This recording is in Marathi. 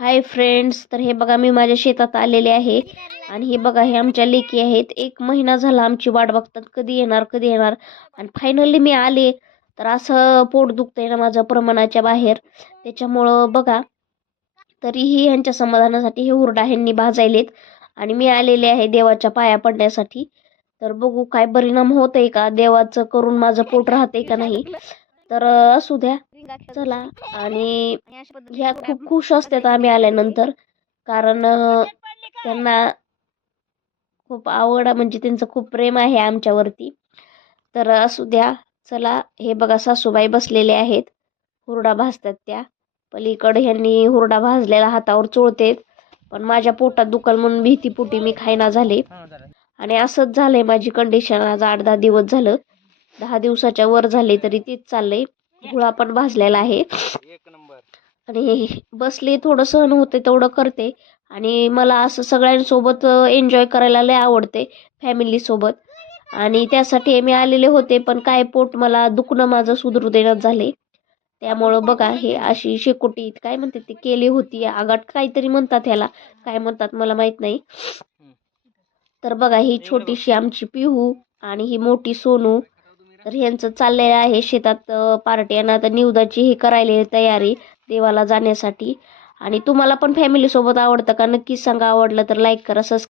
हाय फ्रेंड्स, तर हे बघा मी माझ्या शेतात आलेले आहे आणि हे बघा हे आमच्या लेकी आहेत. 1 महिना झाला आमची वाट बघतात कधी येणार कधी येणार आणि फायनली मी आले. तर असं पोट दुखतंय ना माझं प्रमाणाच्या बाहेर, त्याच्यामुळं बघा तरीही ह्यांच्या समाधानासाठी हे हुरडा ह्यांनी भाजायलेत आणि मी आलेले आहे देवाच्या पाया पडण्यासाठी. तर बघू काय परिणाम होतंय का, देवाचं करून माझं पोट राहतंय का नाही. तर असू द्या चला. आणि ह्या खूप खुश असतात आम्ही आल्यानंतर, कारण त्यांना खूप आवड म्हणजे त्यांचं खूप प्रेम आहे आमच्यावरती. तर असू द्या चला. हे बघा सासूबाई बसलेले आहेत, हुरडा भाजतात त्या. पलीकडे ह्यांनी हुरडा भाजलेला हातावर चोळतेत, पण माझ्या पोटात दुखल म्हणून भीतीपोटी मी खायना झाले. आणि असंच झालंय माझी कंडिशन. आज 8-10 दिवस झालं, 10 दिवसाच्या वर झाले तरी तेच चाललंय. गुळा पण भाजलेला आहे आणि बसले थोडं सहन होते तेवढं करते. आणि मला असं सगळ्यांसोबत एन्जॉय करायला लय आवडते, फॅमिली सोबत. आणि त्यासाठी मी आलेले होते, पण काय पोट मला दुखणं माझं सुधरू देण्यात झाले. त्यामुळं बघा हे अशी शेकोटी काय म्हणतात ते केली होती, आगाट काहीतरी म्हणतात ह्याला, काय म्हणतात मला माहित नाही. तर बघा ही छोटीशी आमची पिहू आणि ही मोठी सोनू. तर ह्यांचं चाललेलं आहे शेतात पार्टी. आणि आता निवदाची ही करायला तयारी देवाला जाण्यासाठी. आणि तुम्हाला पण फॅमिली सोबत आवडतं का, नक्कीच सांगा. आवडलं तर लाईक करा, सबस्क्राईब